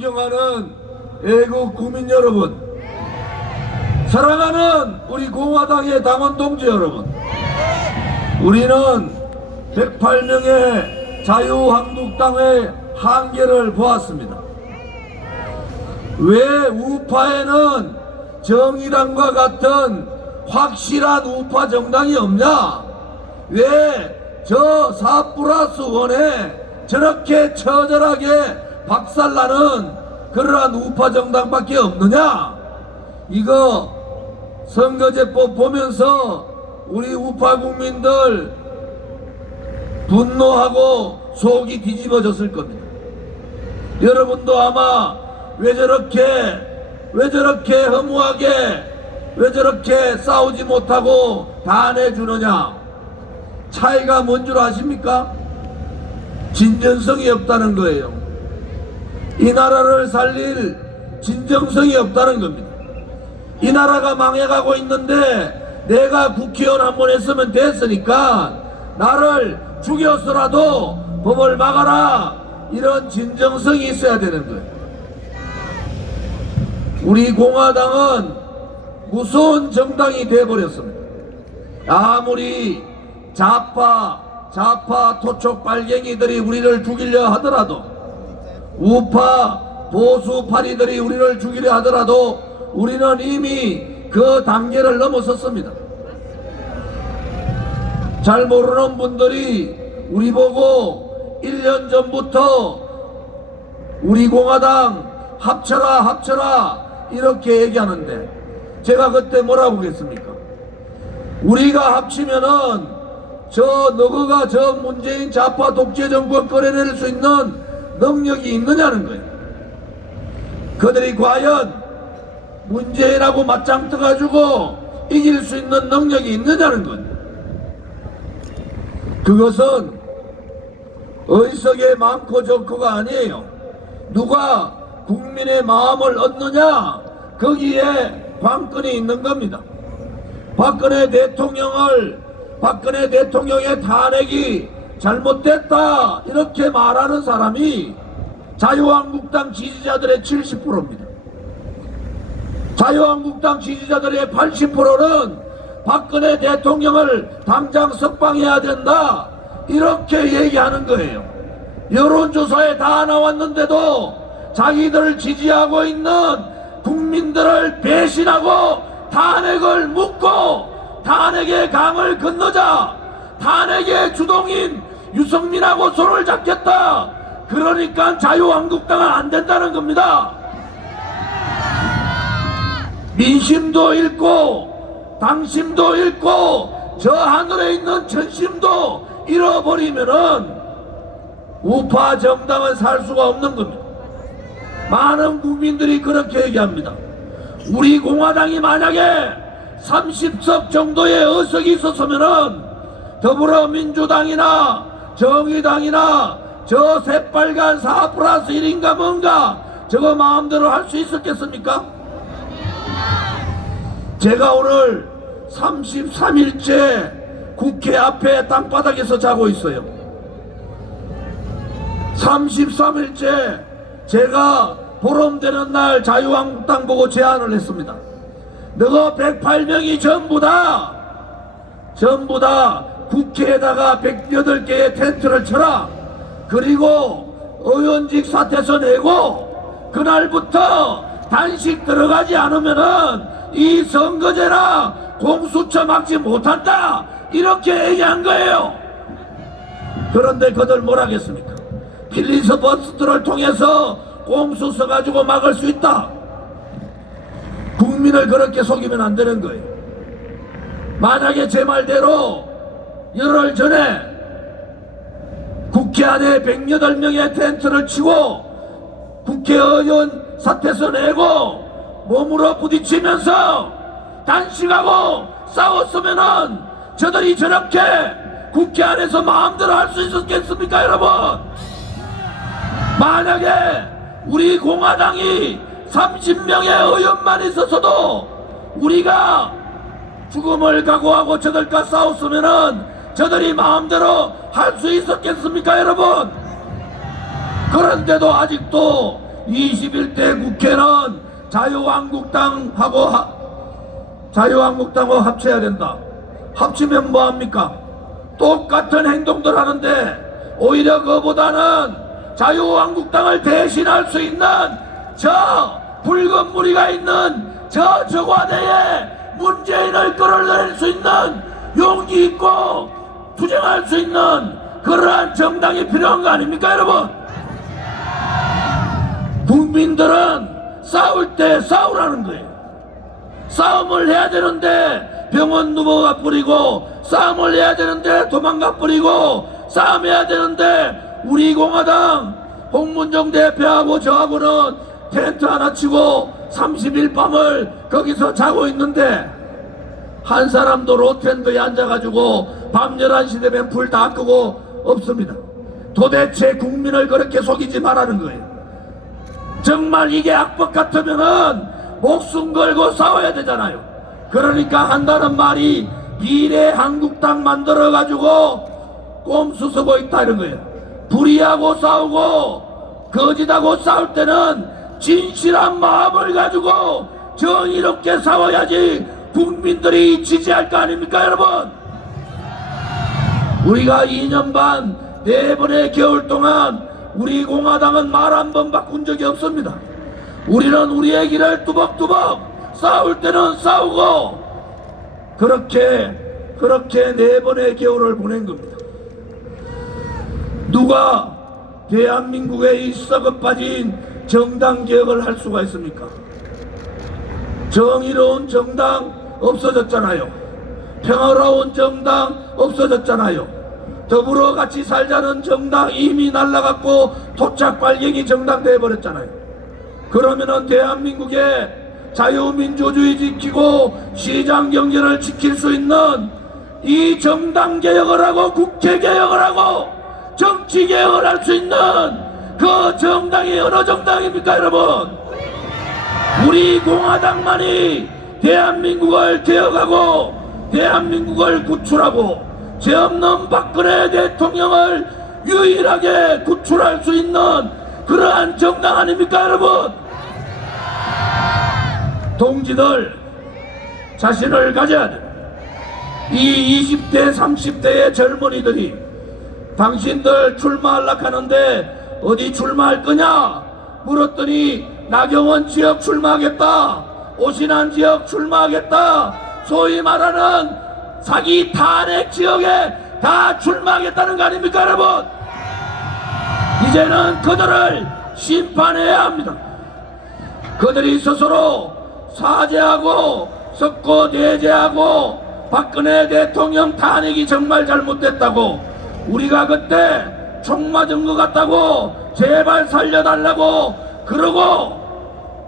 존경하는 애국 국민 여러분, 사랑하는 우리 공화당의 당원 동지 여러분, 우리는 108명의 자유한국당의 한계를 보았습니다. 왜 우파에는 정의당과 같은 확실한 우파 정당이 없냐? 왜 저 4+1에 저렇게 처절하게 박살나는 그러한 우파 정당밖에 없느냐? 이거 선거제법 보면서 우리 우파 국민들 분노하고 속이 뒤집어졌을 겁니다. 여러분도 아마 왜 저렇게 허무하게, 왜 저렇게 싸우지 못하고 다 내주느냐? 차이가 뭔 줄 아십니까? 진정성이 없다는 거예요. 이 나라를 살릴 진정성이 없다는 겁니다. 이 나라가 망해가고 있는데 내가 국회의원 한 번 했으면 됐으니까 나를 죽여서라도 법을 막아라, 이런 진정성이 있어야 되는 거예요. 우리 공화당은 무서운 정당이 돼버렸습니다. 아무리 좌파 토촉 빨갱이들이 우리를 죽이려 하더라도, 우파 보수파리들이 우리를 죽이려 하더라도 우리는 이미 그 단계를 넘어섰습니다. 잘 모르는 분들이 우리 보고 1년 전부터 우리 공화당 합쳐라 이렇게 얘기하는데, 제가 그때 뭐라고 그랬습니까? 우리가 합치면은 너가 저 문재인 좌파 독재 정권 끌어낼 수 있는 능력이 있느냐는 거예요. 그들이 과연 문재인하고 맞짱 떠가지고 이길 수 있는 능력이 있느냐는 거예요. 그것은 어리석의 많고 적고가 아니에요. 누가 국민의 마음을 얻느냐, 거기에 관건이 있는 겁니다. 박근혜 대통령의 탄핵이 잘못됐다 이렇게 말하는 사람이 자유한국당 지지자들의 70%입니다. 자유한국당 지지자들의 80%는 박근혜 대통령을 당장 석방해야 된다 이렇게 얘기하는 거예요. 여론조사에 다 나왔는데도 자기들을 지지하고 있는 국민들을 배신하고 탄핵을 묻고 탄핵의 강을 건너자, 탄핵의 주동인 유승민하고 손을 잡겠다. 그러니까 자유한국당은 안 된다는 겁니다. 민심도 잃고 당심도 잃고 저 하늘에 있는 전심도 잃어버리면은 우파 정당은 살 수가 없는 겁니다. 많은 국민들이 그렇게 얘기합니다. 우리 공화당이 만약에 30석 정도의 의석이 있었으면은 더불어민주당이나 정의당이나 저 새빨간 4+1인가 뭔가 저거 마음대로 할 수 있었겠습니까? 제가 오늘 33일째 국회 앞에 땅바닥에서 자고 있어요. 33일째 제가 보름되는 날 자유한국당 보고 제안을 했습니다. 너가 108명이 전부 다 국회에다가 108개의 텐트를 쳐라. 그리고 의원직 사퇴서 내고 그날부터 단식 들어가지 않으면은 이 선거제나 공수처 막지 못한다 이렇게 얘기한 거예요. 그런데 그들 뭘 하겠습니까? 필리버스터를 통해서 공수처 가지고 막을 수 있다. 국민을 그렇게 속이면 안 되는 거예요. 만약에 제 말대로 열흘 전에 국회 안에 108명의 텐트를 치고 국회의원 사퇴서 내고 몸으로 부딪히면서 단식하고 싸웠으면은 저들이 저렇게 국회 안에서 마음대로 할 수 있었겠습니까, 여러분? 만약에 우리 공화당이 30명의 의원만 있었어도 우리가 죽음을 각오하고 저들과 싸웠으면은 저들이 마음대로 할 수 있었겠습니까, 여러분? 그런데도 아직도 21대 국회는 자유한국당하고 합쳐야 된다. 합치면 뭐합니까? 똑같은 행동들 하는데 오히려 그보다는 자유한국당을 대신할 수 있는 저 붉은 무리가 있는 저 청와대에 문재인을 끌어내릴 수 있는 용기 있고 투쟁할 수 있는 그러한 정당이 필요한 거 아닙니까 여러분? 국민들은 싸울 때 싸우라는 거예요. 싸움을 해야 되는데 병원 누워가 뿌리고, 싸움을 해야 되는데 도망가 뿌리고, 싸움해야 되는데 우리 공화당 홍문정 대표하고 저하고는 텐트 하나 치고 30일 밤을 거기서 자고 있는데 한 사람도 로텐트에 앉아가지고 밤 11시 되면 불 다 끄고 없습니다. 도대체 국민을 그렇게 속이지 말라는 거예요. 정말 이게 악법 같으면은 목숨 걸고 싸워야 되잖아요. 그러니까 한다는 말이 미래 한국당 만들어가지고 꼼수 쓰고 있다 이런 거예요. 불의하고 싸우고 거짓하고 싸울 때는 진실한 마음을 가지고 정의롭게 싸워야지 국민들이 지지할 거 아닙니까 여러분? 우리가 2년 반 4번의 겨울 동안 우리 공화당은 말 한 번 바꾼 적이 없습니다. 우리는 우리의 길을 뚜벅뚜벅 싸울 때는 싸우고 그렇게 4번의 겨울을 보낸 겁니다. 누가 대한민국의 이 썩어 빠진 정당 개혁을 할 수가 있습니까? 정의로운 정당 없어졌잖아요. 평화로운 정당 없어졌잖아요. 더불어 같이 살자는 정당 이미 날라갔고 토착발갱이 정당 돼버렸잖아요. 그러면은 대한민국의 자유민주주의 지키고 시장경제를 지킬 수 있는 이 정당 개혁을 하고 국회 개혁을 하고 정치 개혁을 할 수 있는 그 정당이 어느 정당입니까 여러분? 우리 공화당만이 대한민국을 개혁하고 대한민국을 구출하고 죄 없는 박근혜 대통령을 유일하게 구출할 수 있는 그러한 정당 아닙니까 여러분? 동지들 자신을 가져야 돼. 이 20대 30대의 젊은이들이 당신들 출마하려고 하는데 어디 출마할 거냐 물었더니 나경원 지역 출마하겠다, 오신환 지역 출마하겠다, 소위 말하는 사기 탄핵 지역에 다 출마하겠다는 거 아닙니까 여러분? 이제는 그들을 심판해야 합니다. 그들이 스스로 사죄하고 석고 대죄하고 박근혜 대통령 탄핵이 정말 잘못됐다고, 우리가 그때 총 맞은 것 같다고 제발 살려달라고 그러고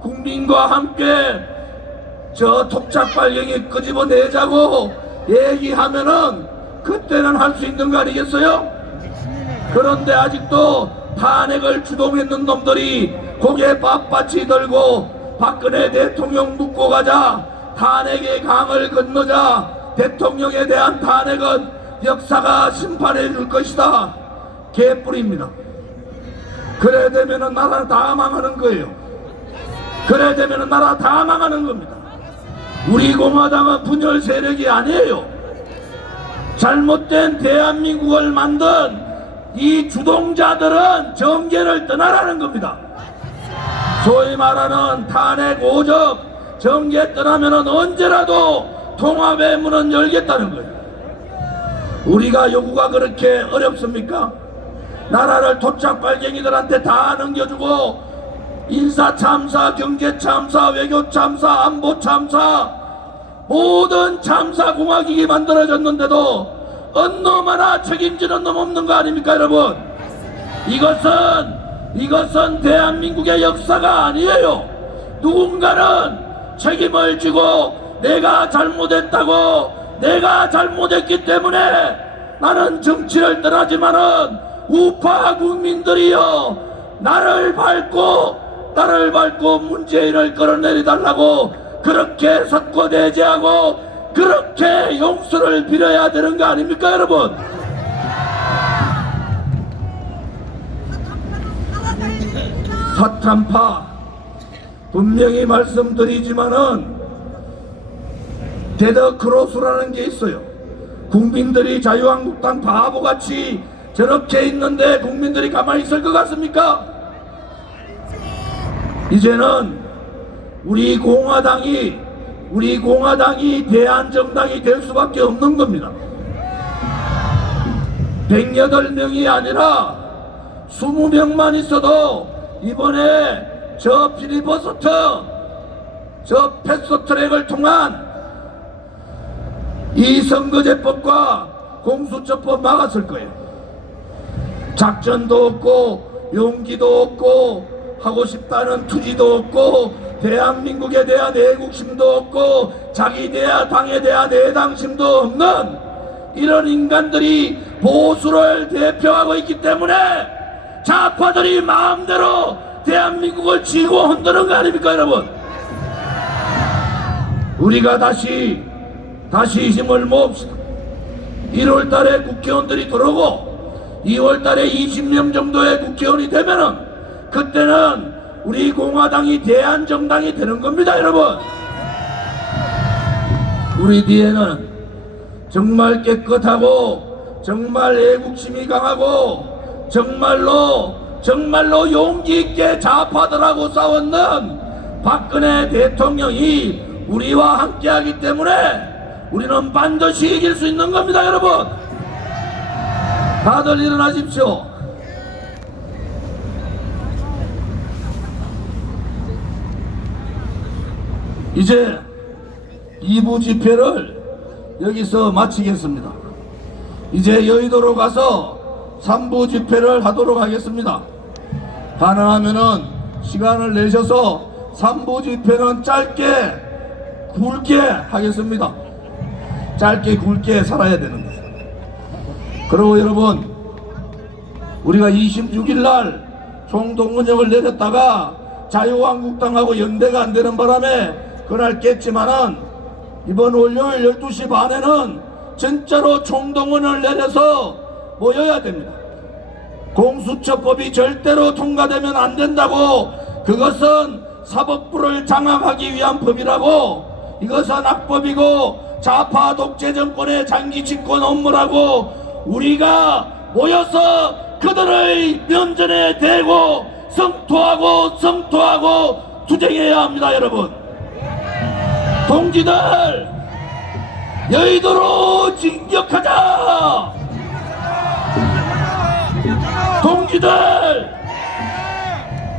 국민과 함께 저 톡착발갱이 끄집어내자고 얘기하면은 그때는 할 수 있는 거 아니겠어요? 그런데 아직도 탄핵을 주동했는 놈들이 고개 빳빳이 들고 박근혜 대통령 묻고 가자, 탄핵의 강을 건너자, 대통령에 대한 탄핵은 역사가 심판해 줄 것이다, 개뿔입니다. 그래 되면은 나라 다 망하는 거예요. 그래 되면은 나라 다 망하는 겁니다. 우리 공화당은 분열 세력이 아니에요. 잘못된 대한민국을 만든 이 주동자들은 정계를 떠나라는 겁니다. 소위 말하는 탄핵 오적 정계 떠나면은 언제라도 통합의 문은 열겠다는 거예요. 우리가 요구가 그렇게 어렵습니까? 나라를 토착발갱이들한테 다 넘겨주고 인사참사, 경제참사, 외교참사, 안보참사 모든 참사 공화국이 만들어졌는데도 어느 놈 하나 책임지는 놈 없는 거 아닙니까 여러분? 이것은 대한민국의 역사가 아니에요. 누군가는 책임을 지고 내가 잘못했다고, 내가 잘못했기 때문에 나는 정치를 떠나지만은 우파 국민들이여 나를 밟고 문재인을 끌어내리달라고 그렇게 석고대죄하고 그렇게 용서를 빌어야 되는 거 아닙니까 여러분? 사탄파 분명히 말씀드리지만은 데드크로스라는 게 있어요. 국민들이 자유한국당 바보같이 저렇게 있는데 국민들이 가만히 있을 것 같습니까? 이제는 우리 공화당이 대한정당이 될 수밖에 없는 겁니다. 108명이 아니라 20명만 있어도 이번에 저 필리버스터, 저 패스트트랙을 통한 이 선거제법과 공수처법 막았을 거예요. 작전도 없고 용기도 없고 하고 싶다는 투지도 없고 대한민국에 대한 애국심도 없고 자기 당에 대한 애당심도 없는 이런 인간들이 보수를 대표하고 있기 때문에 좌파들이 마음대로 대한민국을 쥐고 흔드는 거 아닙니까 여러분? 우리가 다시 힘을 모읍시다. 1월달에 국회의원들이 들어오고 2월달에 20명 정도의 국회의원이 되면은 그때는 우리 공화당이 대한정당이 되는 겁니다 여러분. 우리 뒤에는 정말 깨끗하고 정말 애국심이 강하고 정말로 용기 있게 좌파들하고 싸웠는 박근혜 대통령이 우리와 함께하기 때문에 우리는 반드시 이길 수 있는 겁니다 여러분. 다들 일어나십시오. 이제 2부 집회를 여기서 마치겠습니다. 이제 여의도로 가서 3부 집회를 하도록 하겠습니다. 가능하면은 시간을 내셔서 3부 집회는 짧게 굵게 하겠습니다. 짧게 굵게 살아야 되는 거예요. 그리고 여러분, 우리가 26일 날 총동원령을 내렸다가 자유한국당하고 연대가 안 되는 바람에 그날 깼지만은 이번 월요일 12시 반에는 진짜로 총동원을 내려서 모여야 됩니다. 공수처법이 절대로 통과되면 안 된다고, 그것은 사법부를 장악하기 위한 법이라고, 이것은 악법이고 좌파 독재 정권의 장기 집권 업무라고 우리가 모여서 그들의 면전에 대고 성토하고 투쟁해야 합니다 여러분. 동지들, 여의도로 진격하자. 동지들,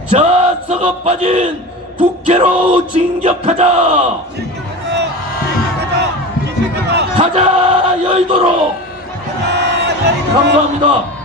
저 썩어 빠진 국회로 진격하자. 가자 여의도로. 감사합니다.